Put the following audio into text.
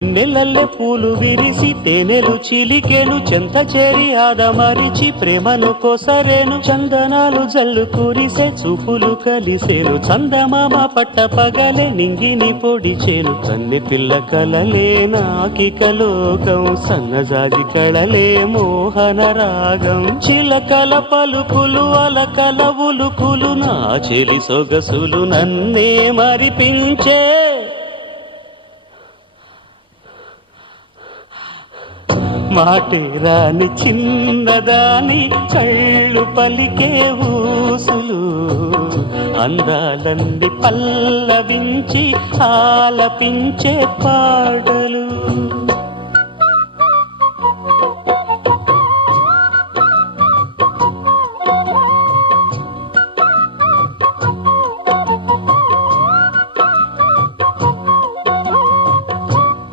నెలల్లె పూలు విరిసి తేనెలు చిలికెను చెంత చేరి ఆదమరిచి ప్రేమను కోసరేను చందనాలు జల్లు కురిసే చూపులు కలిసేను చందమామ పట్ట పగలే నింగిని పొడిచేను కన్నె పిల్ల కలలే నాకిక లోకం సన్నజాజి కళలే మోహన రాగం చిలకల పలుకులు అలకల ఉలుకులు నా చెలి సొగసులు నన్నే మరిపించే మాటే రాని చిన్నదాని కళ్ళు పలికే ఊసులు అందాలన్నీ పల్లవించి ఆలపించే పాడలు.